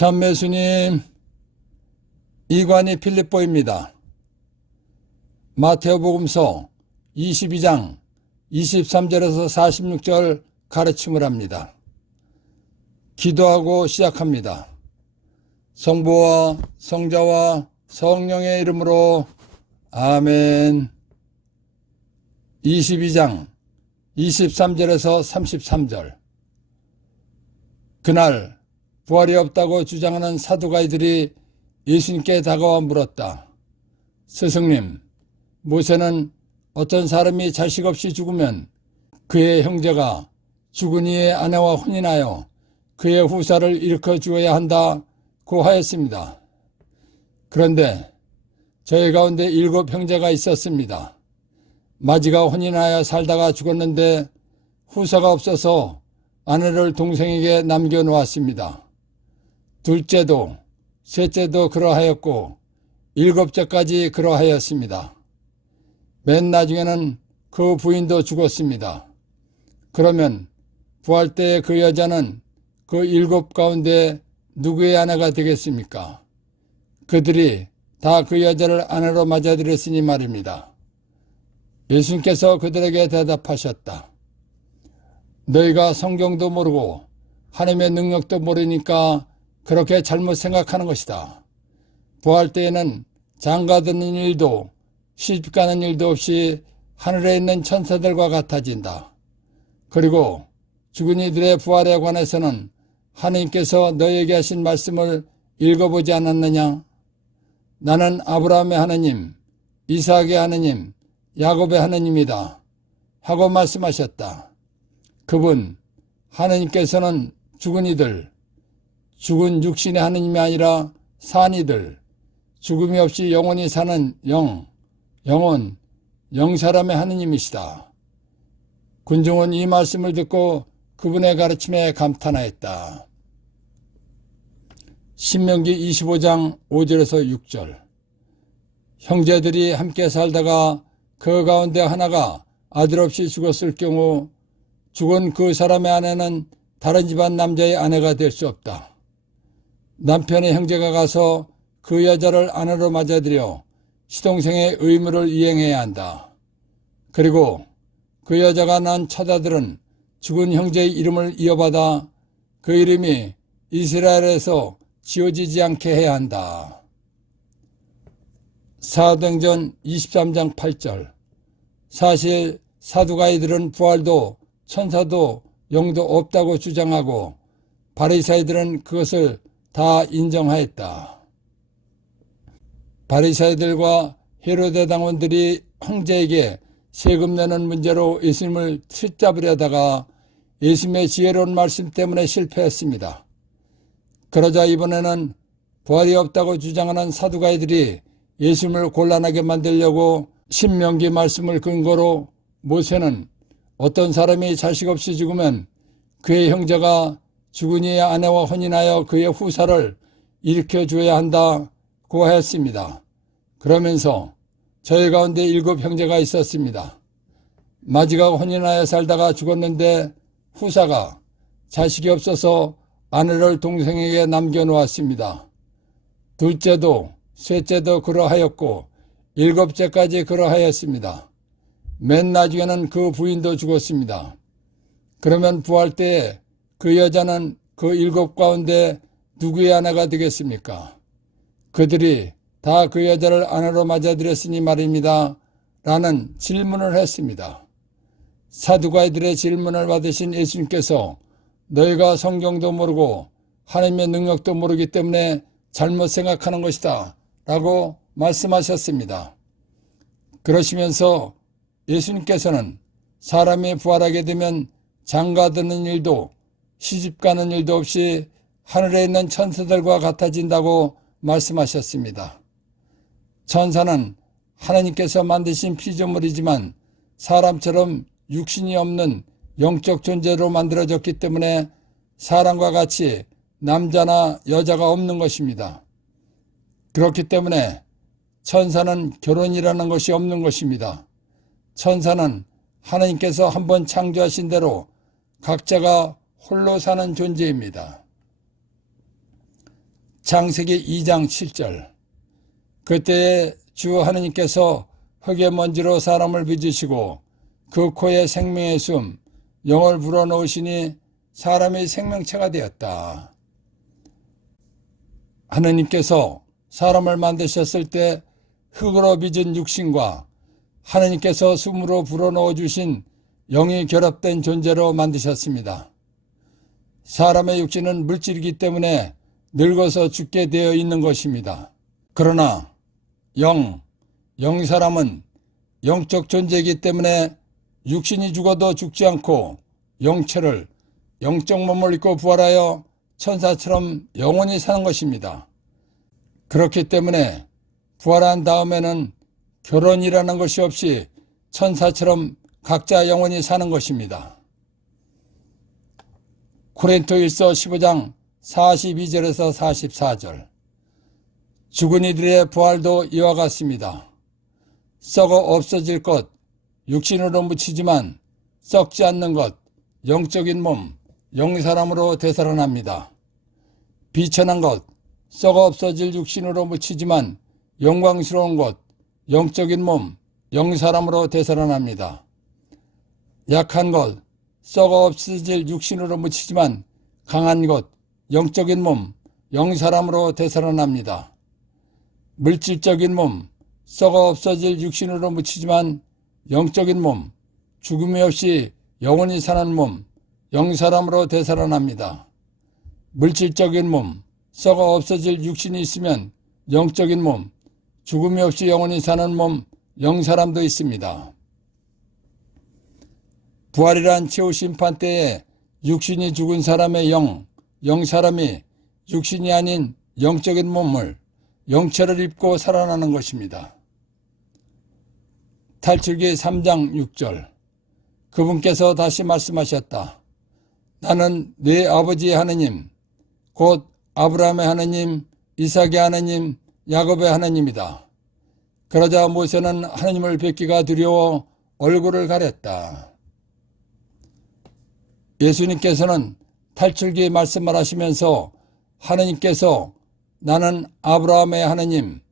참매수님, 이관이 필립보입니다. 마태복음서 22장 23절에서 46절 가르침을 합니다. 기도하고 시작합니다. 성부와 성자와 성령의 이름으로 아멘. 22장 23절에서 33절. 그날 부활이 없다고 주장하는 사두가이들이 예수님께 다가와 물었다. 스승님, 모세는 어떤 사람이 자식 없이 죽으면 그의 형제가 죽은 이의 아내와 혼인하여 그의 후사를 일으켜 주어야 한다고 하였습니다. 그런데 저희 가운데 7 형제가 있었습니다. 마지가 혼인하여 살다가 죽었는데 후사가 없어서 아내를 동생에게 남겨놓았습니다. 둘째도 셋째도 그러하였고 7째까지 그러하였습니다. 맨 나중에는 그 부인도 죽었습니다. 그러면 부활 때의 그 여자는 그 7 가운데 누구의 아내가 되겠습니까? 그들이 다 그 여자를 아내로 맞아들였으니 말입니다. 예수님께서 그들에게 대답하셨다. 너희가 성경도 모르고 하나님의 능력도 모르니까 그렇게 잘못 생각하는 것이다. 부활 때에는 장가드는 일도 시집가는 일도 없이 하늘에 있는 천사들과 같아진다. 그리고 죽은 이들의 부활에 관해서는 하나님께서 너희에게 하신 말씀을 읽어보지 않았느냐? 나는 아브라함의 하나님, 이삭의 하나님, 야곱의 하나님이다 하고 말씀하셨다. 그분 하나님께서는 죽은 이들, 죽은 육신의 하나님이 아니라 산 이들, 죽음이 없이 영원히 사는 영혼, 영사람의 하나님이시다. 군중은 이 말씀을 듣고 그분의 가르침에 감탄하였다. 신명기 25장 5절에서 6절. 형제들이 함께 살다가 그 가운데 하나가 아들 없이 죽었을 경우 죽은 그 사람의 아내는 다른 집안 남자의 아내가 될 수 없다. 남편의 형제가 가서 그 여자를 아내로 맞아들여 시동생의 의무를 이행해야 한다. 그리고 그 여자가 낳은 첫 아들은 죽은 형제의 이름을 이어받아 그 이름이 이스라엘에서 지워지지 않게 해야 한다. 사도행전 23장 8절. 사실 사두가이들은 부활도 천사도 영도 없다고 주장하고 바리사이들은 그것을 다 인정하였다. 바리사이들과 헤로데 당원들이 형제에게 세금 내는 문제로 예수님을 트잡으려다가 예수님의 지혜로운 말씀 때문에 실패했습니다. 그러자 이번에는 부활이 없다고 주장하는 사두가이들이 예수님을 곤란하게 만들려고 신명기 말씀을 근거로 모세는 어떤 사람이 자식 없이 죽으면 그의 형제가 죽은 이의 아내와 혼인하여 그의 후사를 일으켜 주어야 한다고 하였습니다. 그러면서 저희 가운데 7 형제가 있었습니다. 마지가 혼인하여 살다가 죽었는데 후사가 자식이 없어서 아내를 동생에게 남겨놓았습니다. 둘째도 셋째도 그러하였고 7째까지 그러하였습니다. 맨 나중에는 그 부인도 죽었습니다. 그러면 부활 때에 그 여자는 그 7 가운데 누구의 아내가 되겠습니까? 그들이 다 그 여자를 아내로 맞아들였으니 말입니다. 라는 질문을 했습니다. 사두가이들의 질문을 받으신 예수님께서 너희가 성경도 모르고 하나님의 능력도 모르기 때문에 잘못 생각하는 것이다 라고 말씀하셨습니다. 그러시면서 예수님께서는 사람이 부활하게 되면 장가드는 일도 시집가는 일도 없이 하늘에 있는 천사들과 같아진다고 말씀하셨습니다. 천사는 하나님께서 만드신 피조물이지만 사람처럼 육신이 없는 영적 존재로 만들어졌기 때문에 사람과 같이 남자나 여자가 없는 것입니다. 그렇기 때문에 천사는 결혼이라는 것이 없는 것입니다. 천사는 하나님께서 한번 창조하신 대로 각자가 홀로 사는 존재입니다. 창세기 2장 7절. 그때에 주 하느님께서 흙의 먼지로 사람을 빚으시고 그 코에 생명의 숨, 영을 불어넣으시니 사람이 생명체가 되었다. 하느님께서 사람을 만드셨을 때 흙으로 빚은 육신과 하느님께서 숨으로 불어넣어 주신 영이 결합된 존재로 만드셨습니다. 사람의 육신은 물질이기 때문에 늙어서 죽게 되어 있는 것입니다. 그러나 영사람은 영적 존재이기 때문에 육신이 죽어도 죽지 않고 영체를 영적 몸을 입고 부활하여 천사처럼 영원히 사는 것입니다. 그렇기 때문에 부활한 다음에는 결혼이라는 것이 없이 천사처럼 각자 영원히 사는 것입니다. 고린토일서 15장 42절에서 44절. 죽은 이들의 부활도 이와 같습니다. 썩어 없어질 것, 육신으로 묻히지만 썩지 않는 것, 영적인 몸, 영사람으로 되살아납니다. 비천한 것, 썩어 없어질 육신으로 묻히지만 영광스러운 것, 영적인 몸, 영사람으로 되살아납니다. 약한 것, 썩어 없어질 육신으로 묻히지만 강한 것, 영적인 몸, 영사람으로 되살아납니다. 물질적인 몸, 썩어 없어질 육신으로 묻히지만 영적인 몸, 죽음이 없이 영원히 사는 몸, 영사람으로 되살아납니다. 물질적인 몸, 썩어 없어질 육신이 있으면 영적인 몸, 죽음이 없이 영원히 사는 몸, 영사람도 있습니다. 부활이란 최후 심판 때에 육신이 죽은 사람의 영사람이 육신이 아닌 영적인 몸을 영체를 입고 살아나는 것입니다. 탈출기 3장 6절. 그분께서 다시 말씀하셨다. 나는 네 아버지의 하느님, 곧 아브라함의 하느님, 이삭의 하느님, 야곱의 하느님이다. 그러자 모세는 하느님을 뵙기가 두려워 얼굴을 가렸다. 예수님께서는 탈출기 말씀을 하시면서 하느님께서 나는 아브라함의 하느님,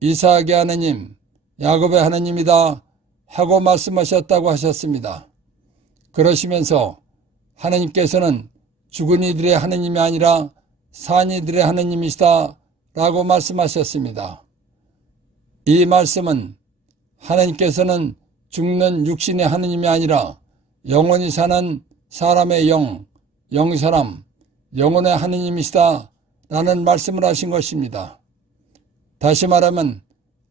이삭의 하느님, 야곱의 하느님이다 하고 말씀하셨다고 하셨습니다. 그러시면서 하느님께서는 죽은 이들의 하느님이 아니라 산 이들의 하느님이시다 라고 말씀하셨습니다. 이 말씀은 하느님께서는 죽는 육신의 하느님이 아니라 영원히 사는 사람의 영사람, 영혼의 하느님이시다 라는 말씀을 하신 것입니다. 다시 말하면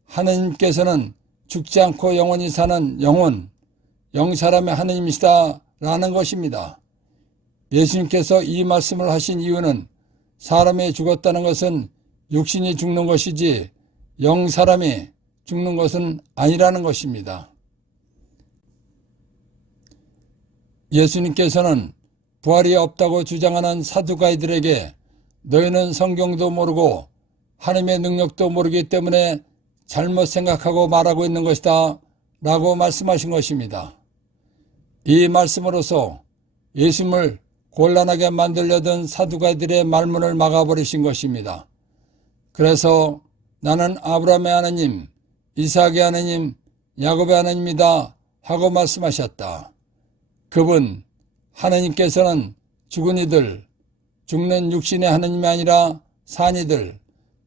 하느님께서는 죽지 않고 영원히 사는 영사람의 하느님이시다 라는 것입니다. 예수님께서 이 말씀을 하신 이유는 사람이 죽었다는 것은 육신이 죽는 것이지 영사람이 죽는 것은 아니라는 것입니다. 예수님께서는 부활이 없다고 주장하는 사두가이들에게 너희는 성경도 모르고 하나님의 능력도 모르기 때문에 잘못 생각하고 말하고 있는 것이다 라고 말씀하신 것입니다. 이 말씀으로서 예수님을 곤란하게 만들려던 사두가이들의 말문을 막아버리신 것입니다. 그래서 나는 아브라함의 하나님, 이삭의 하나님, 야곱의 하나님이다 하고 말씀하셨다. 그분 하나님께서는 죽은 이들, 죽는 육신의 하나님이 아니라 산 이들,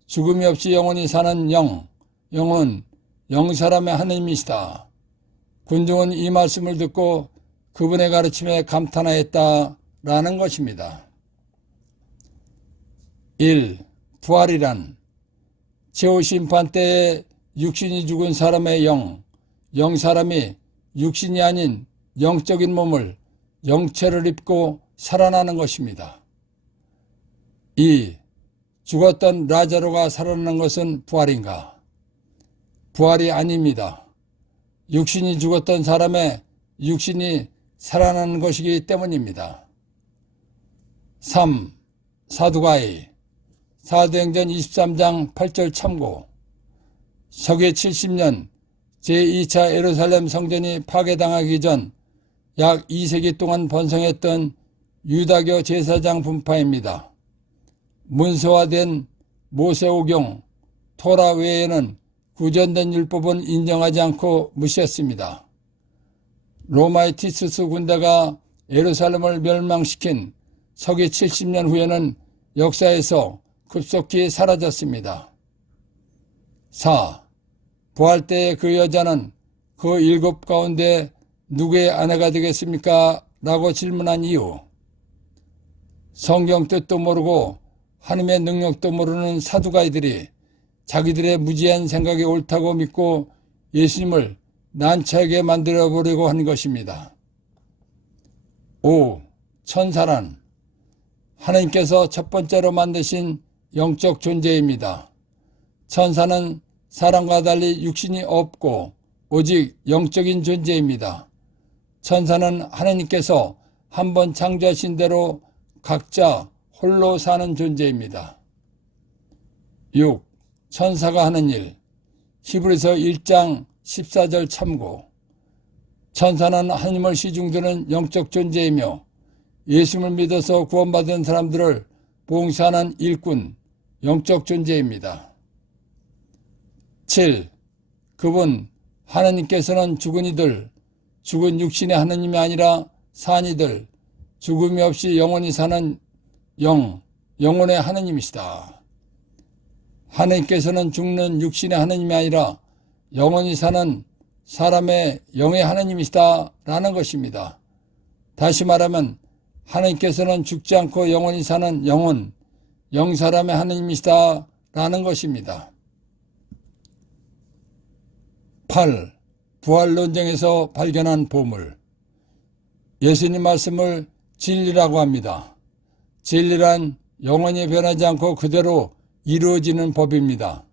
죽음이 없이 영원히 사는 영사람의 하나님이시다. 군중은 이 말씀을 듣고 그분의 가르침에 감탄하였다라는 것입니다. 1. 부활이란 최후 심판 때에 육신이 죽은 사람의 영사람이 육신이 아닌 영적인 몸을 영체를 입고 살아나는 것입니다. 2. 죽었던 라자로가 살아나는 것은 부활인가? 부활이 아닙니다. 육신이 죽었던 사람의 육신이 살아나는 것이기 때문입니다. 3. 사두가이 사도행전 23장 8절 참고. 서기 70년 제2차 예루살렘 성전이 파괴당하기 전 약 2세기 동안 번성했던 유다교 제사장 분파입니다. 문서화된 모세오경, 토라 외에는 구전된 율법은 인정하지 않고 무시했습니다. 로마의 티투스 군대가 예루살렘을 멸망시킨 서기 70년 후에는 역사에서 급속히 사라졌습니다. 4. 부활 때의 그 여자는 그 7 가운데 누구의 아내가 되겠습니까? 라고 질문한 이유. 성경 뜻도 모르고 하나님의 능력도 모르는 사두가이들이 자기들의 무지한 생각이 옳다고 믿고 예수님을 난처하게 만들어보려고 한 것입니다. 5. 천사란 하나님께서 첫 번째로 만드신 영적 존재입니다. 천사는 사람과 달리 육신이 없고 오직 영적인 존재입니다. 천사는 하나님께서 한번 창조하신 대로 각자 홀로 사는 존재입니다. 6. 천사가 하는 일. 히브리서 1장 14절 참고. 천사는 하나님을 시중드는 영적 존재이며 예수님을 믿어서 구원받은 사람들을 봉사하는 일꾼, 영적 존재입니다. 7. 그분 하나님께서는 죽은 이들, 죽은 육신의 하나님이 아니라 산 이들, 죽음이 없이 영원히 사는 영혼의 하나님이시다. 하나님께서는 죽는 육신의 하나님이 아니라 영원히 사는 사람의 영의 하나님이시다 라는 것입니다. 다시 말하면 하나님께서는 죽지 않고 영원히 사는 영사람의 하나님이시다 라는 것입니다. 8. 부활 논쟁에서 발견한 보물. 예수님 말씀을 진리라고 합니다. 진리란 영원히 변하지 않고 그대로 이루어지는 법입니다.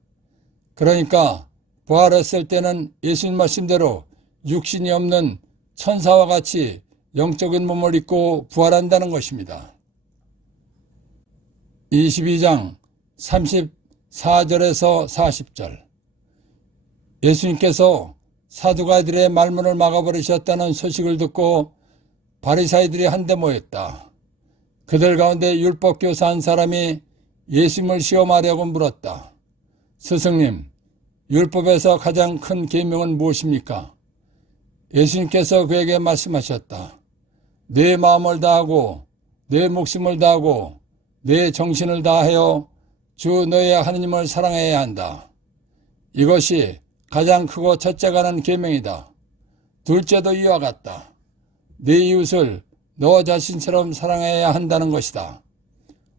그러니까 부활했을 때는 예수님 말씀대로 육신이 없는 천사와 같이 영적인 몸을 입고 부활한다는 것입니다. 22장 34절에서 40절. 예수님께서 사두가이들의 말문을 막아버리셨다는 소식을 듣고 바리사이들이 한데 모였다. 그들 가운데 율법교사 한 사람이 예수님을 시험하려고 물었다. 스승님, 율법에서 가장 큰 계명은 무엇입니까? 예수님께서 그에게 말씀하셨다. 내 마음을 다하고 내 목숨을 다하고 내 정신을 다하여 주 너의 하나님을 사랑해야 한다. 이것이 가장 크고 첫째가 하는 계명이다. 둘째도 이와 같다. 네 이웃을 너 자신처럼 사랑해야 한다는 것이다.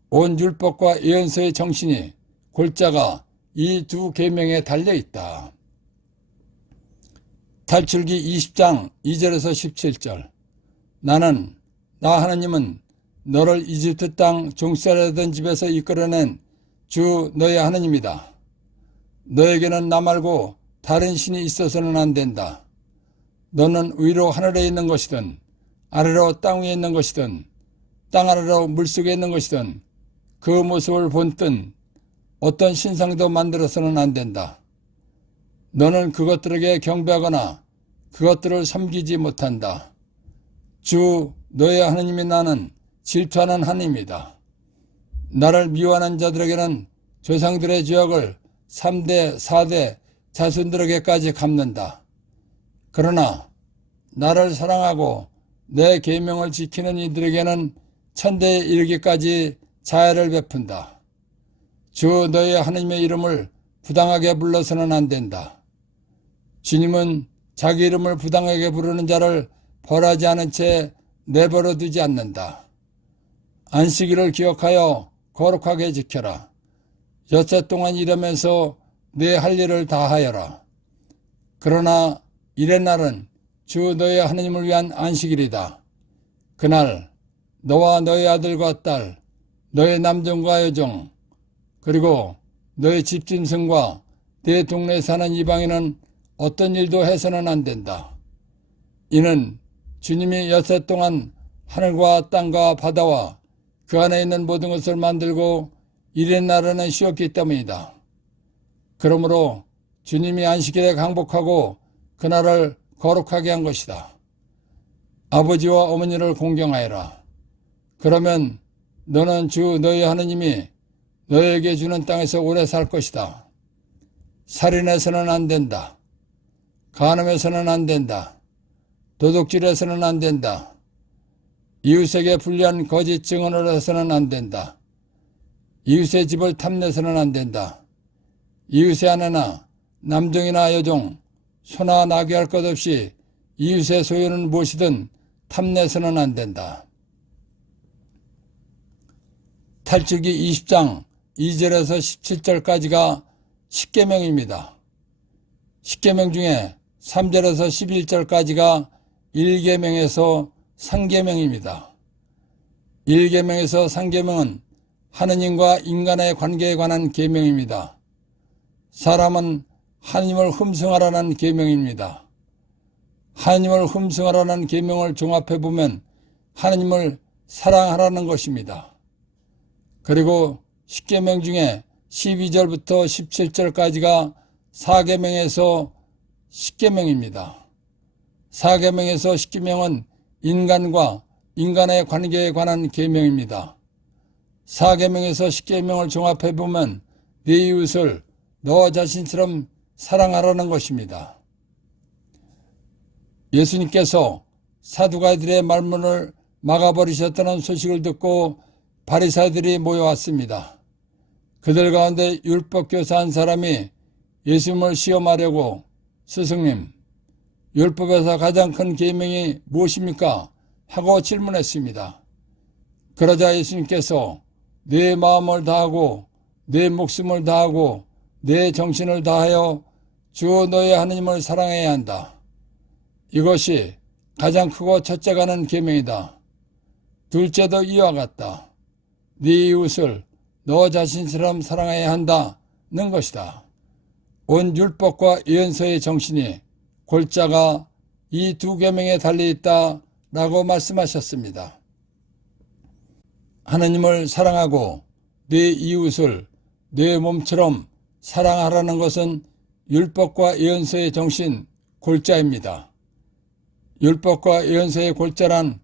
온 율법과 예언서의 정신이 골자가 이 두 계명에 달려있다. 탈출기 20장 2절에서 17절. 나 하나님은 너를 이집트 땅 종살이하던 집에서 이끌어낸 주 너의 하나님이다. 너에게는 나 말고 다른 신이 있어서는 안 된다. 너는 위로 하늘에 있는 것이든 아래로 땅 위에 있는 것이든 땅 아래로 물속에 있는 것이든 그 모습을 본뜬 어떤 신상도 만들어서는 안 된다. 너는 그것들에게 경배하거나 그것들을 섬기지 못한다. 주 너의 하나님이 나는 질투하는 하나님이다. 나를 미워하는 자들에게는 조상들의 죄악을 3대 4대 자손들에게까지 갚는다. 그러나 나를 사랑하고 내 계명을 지키는 이들에게는 천대에 이르기까지 자애를 베푼다. 주 너의 하나님의 이름을 부당하게 불러서는 안 된다. 주님은 자기 이름을 부당하게 부르는 자를 벌하지 않은 채 내버려 두지 않는다. 안식일을 기억하여 거룩하게 지켜라. 여섯 동안 일하면서 내 할 일을 다 하여라. 그러나 일의 날은 주 너의 하나님을 위한 안식일이다. 그날 너와 너의 아들과 딸, 너의 남종과 여종, 그리고 너의 집짐승과 내 동네에 사는 이방인은 어떤 일도 해서는 안 된다. 이는 주님이 여섯 동안 하늘과 땅과 바다와 그 안에 있는 모든 것을 만들고 일의 날에는 쉬었기 때문이다. 그러므로 주님이 안식일에 강복하고 그날을 거룩하게 한 것이다. 아버지와 어머니를 공경하여라. 그러면 너는 주 너의 하나님이 너에게 주는 땅에서 오래 살 것이다. 살인해서는 안 된다. 간음해서는 안 된다. 도둑질해서는 안 된다. 이웃에게 불리한 거짓 증언을 해서는 안 된다. 이웃의 집을 탐내서는 안 된다. 이웃의 아내나 남종이나 여종, 소나 나귀 할 것 없이 이웃의 소유는 무엇이든 탐내서는 안 된다. 탈출기 20장 2절에서 17절까지가 10계명입니다. 10계명 중에 3절에서 11절까지가 1계명에서 3계명입니다. 1계명에서 3계명은 하느님과 인간의 관계에 관한 계명입니다. 사람은 하느님을 흠숭하라는 계명입니다. 하느님을 흠숭하라는 계명을 종합해보면 하느님을 사랑하라는 것입니다. 그리고 10계명 중에 12절부터 17절까지가 4계명에서 10계명입니다. 4계명에서 10계명은 인간과 인간의 관계에 관한 계명입니다. 4계명에서 10계명을 종합해보면 네 이웃을 너 자신처럼 사랑하라는 것입니다. 예수님께서 사두가이들의 말문을 막아버리셨다는 소식을 듣고 바리새인들이 모여왔습니다. 그들 가운데 율법교사 한 사람이 예수님을 시험하려고 스승님, 율법에서 가장 큰 계명이 무엇입니까? 하고 질문했습니다. 그러자 예수님께서 내 마음을 다하고 내 목숨을 다하고 내 정신을 다하여 주 너의 하느님을 사랑해야 한다. 이것이 가장 크고 첫째가 는 계명이다. 둘째도 이와 같다. 네 이웃을 너 자신처럼 사랑해야 한다는 것이다. 온 율법과 예언서의 정신이 골자가 이 두 계명에 달려있다라고 말씀하셨습니다. 하느님을 사랑하고 네 이웃을 내 몸처럼 사랑하라는 것은 율법과 예언서의 정신 골자입니다. 율법과 예언서의 골자란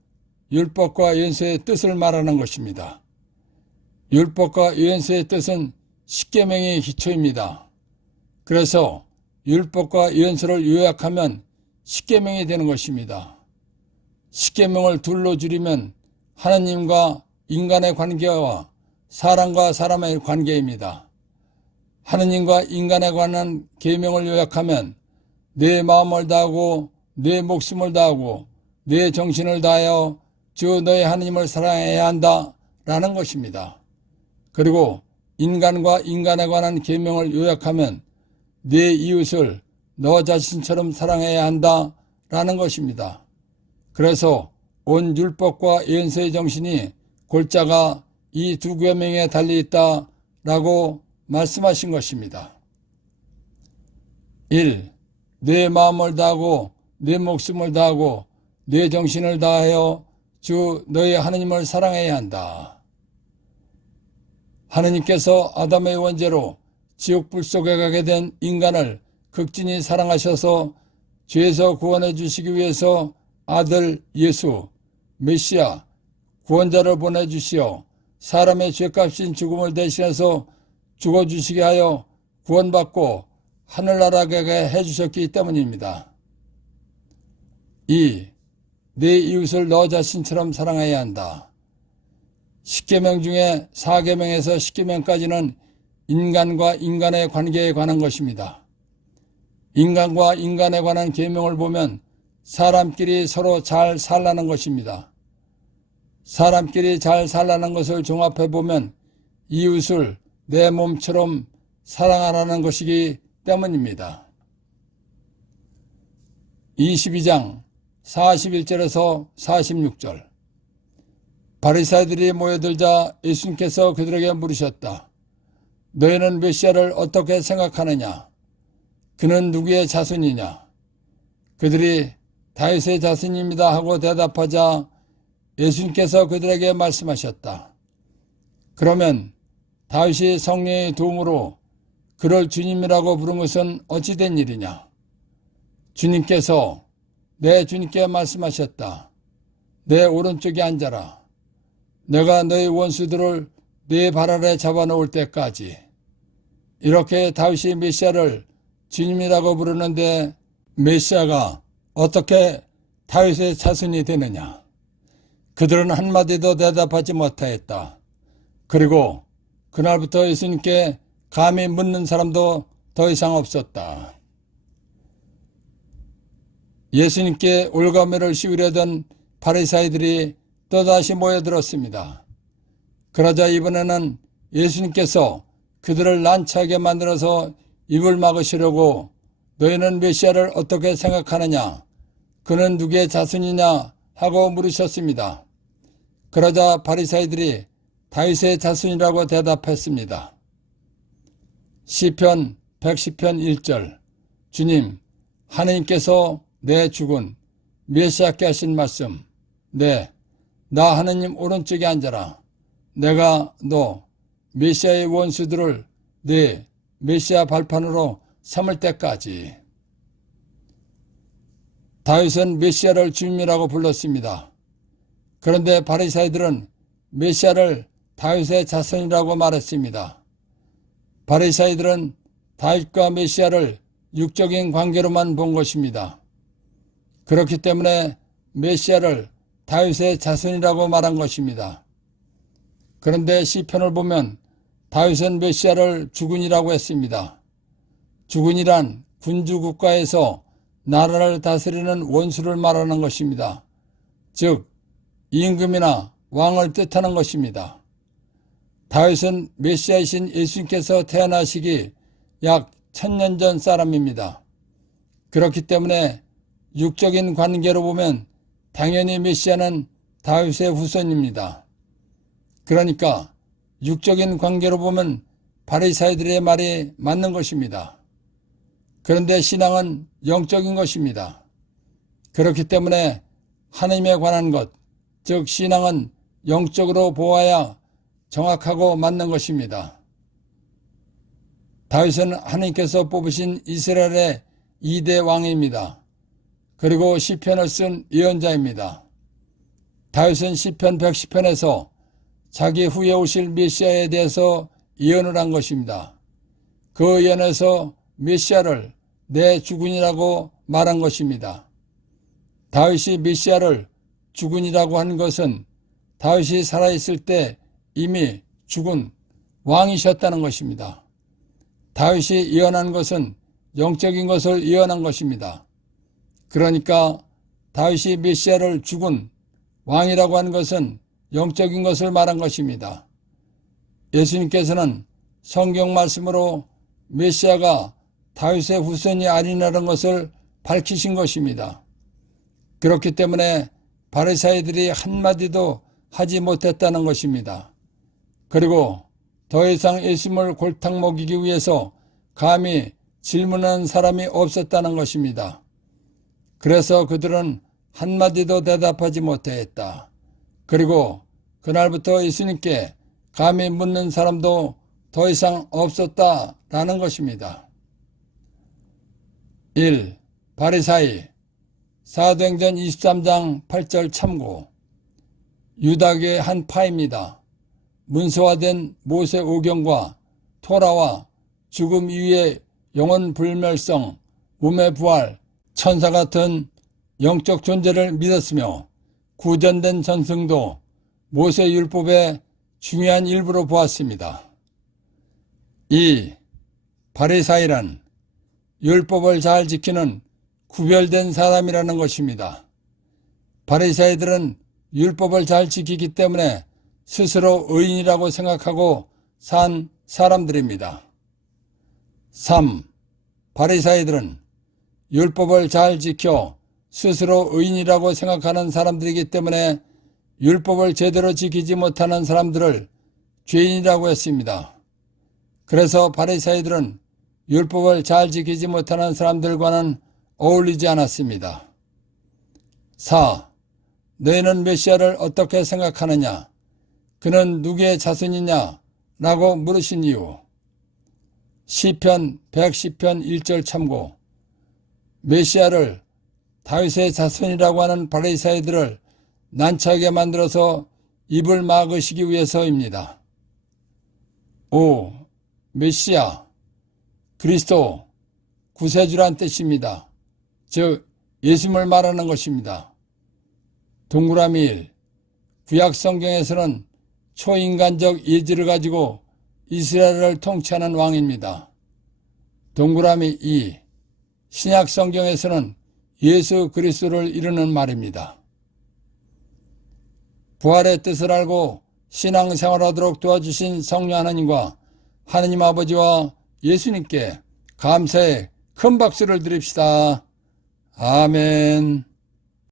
율법과 예언서의 뜻을 말하는 것입니다. 율법과 예언서의 뜻은 10계명의 기초입니다. 그래서 율법과 예언서를 요약하면 10계명이 되는 것입니다. 10계명을 둘로 줄이면 하느님과 인간의 관계와 사람과 사람의 관계입니다. 하느님과 인간에 관한 계명을 요약하면 내 마음을 다하고 내 목숨을 다하고 내 정신을 다하여 주 너의 하느님을 사랑해야 한다라는 것입니다. 그리고 인간과 인간에 관한 계명을 요약하면 네 이웃을 너 자신처럼 사랑해야 한다라는 것입니다. 그래서 온 율법과 예언서의 정신이 골자가 이 두 계명에 달려있다라고 말씀하신 것입니다. 1. 내 마음을 다하고 내 목숨을 다하고 내 정신을 다하여 주 너의 하느님을 사랑해야 한다. 하느님께서 아담의 원죄로 지옥불 속에 가게 된 인간을 극진히 사랑하셔서 죄에서 구원해 주시기 위해서 아들 예수, 메시아, 구원자를 보내주시어 사람의 죄값인 죽음을 대신해서 죽어주시게 하여 구원받고 하늘나라 가게 해주셨기 때문입니다. 2. 내 이웃을 너 자신처럼 사랑해야 한다. 10계명 중에 4계명에서 10계명까지는 인간과 인간의 관계에 관한 것입니다. 인간과 인간에 관한 계명을 보면 사람끼리 서로 잘 살라는 것입니다. 사람끼리 잘 살라는 것을 종합해보면 이웃을 내 몸처럼 사랑하라는 것이기 때문입니다. 22장 41절에서 46절 바리새인들이 모여들자 예수님께서 그들에게 물으셨다. 너희는 메시아를 어떻게 생각하느냐? 그는 누구의 자손이냐? 그들이 다윗의 자손입니다 하고 대답하자 예수님께서 그들에게 말씀하셨다. 그러면 다윗이 성령의 도움으로 그를 주님이라고 부른 것은 어찌 된 일이냐? 주님께서 내 주님께 말씀하셨다. 내 오른쪽에 앉아라. 내가 너의 원수들을 네 발 아래 잡아놓을 때까지. 이렇게 다윗이 메시아를 주님이라고 부르는데 메시아가 어떻게 다윗의 자손이 되느냐? 그들은 한마디도 대답하지 못하였다. 그리고 그날부터 예수님께 감히 묻는 사람도 더 이상 없었다. 예수님께 올가매를 씌우려던 바리사이들이 또다시 모여들었습니다. 그러자 이번에는 예수님께서 그들을 난처하게 만들어서 입을 막으시려고 너희는 메시아를 어떻게 생각하느냐? 그는 누구의 자손이냐? 하고 물으셨습니다. 그러자 바리사이들이 다윗의 자손이라고 대답했습니다. 시편 110편 1절 주님, 하느님께서 내 죽은 메시아께 하신 말씀, 네, 나 하느님 오른쪽에 앉아라. 내가 너 메시아의 원수들을 네 메시아 발판으로 삼을 때까지. 다윗은 메시아를 주님이라고 불렀습니다. 그런데 바리사이들은 메시아를 다윗의 자손이라고 말했습니다. 바리사이들은 다윗과 메시아를 육적인 관계로만 본 것입니다. 그렇기 때문에 메시아를 다윗의 자손이라고 말한 것입니다. 그런데 시편을 보면 다윗은 메시아를 주군이라고 했습니다. 주군이란 군주 국가에서 나라를 다스리는 원수를 말하는 것입니다. 즉 임금이나 왕을 뜻하는 것입니다. 다윗은 메시아이신 예수님께서 태어나시기 약 1000년 전 사람입니다. 그렇기 때문에 육적인 관계로 보면 당연히 메시아는 다윗의 후손입니다. 그러니까 육적인 관계로 보면 바리사이들의 말이 맞는 것입니다. 그런데 신앙은 영적인 것입니다. 그렇기 때문에 하나님에 관한 것, 즉 신앙은 영적으로 보아야 정확하고 맞는 것입니다. 다윗은 하나님께서 뽑으신 이스라엘의 2대 왕입니다. 그리고 시편을 쓴 예언자입니다. 다윗은 시편 110편에서 자기 후에 오실 메시아에 대해서 예언을 한 것입니다. 그 예언에서 메시아를 내 주군이라고 말한 것입니다. 다윗이 메시아를 주군이라고 한 것은 다윗이 살아있을 때 이미 죽은 왕이셨다는 것입니다. 다윗이 예언한 것은 영적인 것을 예언한 것입니다. 그러니까 다윗이 메시아를 죽은 왕이라고 한 것은 영적인 것을 말한 것입니다. 예수님께서는 성경 말씀으로 메시아가 다윗의 후손이 아니라는 것을 밝히신 것입니다. 그렇기 때문에 바리사이들이 한마디도 하지 못했다는 것입니다. 그리고 더 이상 예수님을 골탕 먹이기 위해서 감히 질문하는 사람이 없었다는 것입니다. 그래서 그들은 한마디도 대답하지 못했다. 그리고 그날부터 예수님께 감히 묻는 사람도 더 이상 없었다라는 것입니다. 1. 바리사이 사도행전 23장 8절 참고. 유다교의 한 파입니다. 문서화된 모세 오경과 토라와 죽음 이후의 영원 불멸성, 몸의 부활, 천사 같은 영적 존재를 믿었으며 구전된 전승도 모세 율법의 중요한 일부로 보았습니다. 2. 바리사이란 율법을 잘 지키는 구별된 사람이라는 것입니다. 바리사이들은 율법을 잘 지키기 때문에 스스로 의인이라고 생각하고 산 사람들입니다. 3. 바리사이들은 율법을 잘 지켜 스스로 의인이라고 생각하는 사람들이기 때문에 율법을 제대로 지키지 못하는 사람들을 죄인이라고 했습니다. 그래서 바리사이들은 율법을 잘 지키지 못하는 사람들과는 어울리지 않았습니다. 4. 너희는 메시아를 어떻게 생각하느냐? 그는 누구의 자손이냐? 라고 물으신 이유. 시편 110편 1절 참고. 메시아를 다윗의 자손이라고 하는 바리사이들을 난처하게 만들어서 입을 막으시기 위해서입니다. O. 메시아, 그리스도, 구세주란 뜻입니다. 즉 예수님을 말하는 것입니다. 동그라미 1. 구약 성경에서는 초인간적 예지를 가지고 이스라엘을 통치하는 왕입니다. 동그라미 2. 신약 성경에서는 예수 그리스도를 이루는 말입니다. 부활의 뜻을 알고 신앙생활하도록 도와주신 성령 하나님과 하느님 아버지와 예수님께 감사의 큰 박수를 드립시다. 아멘.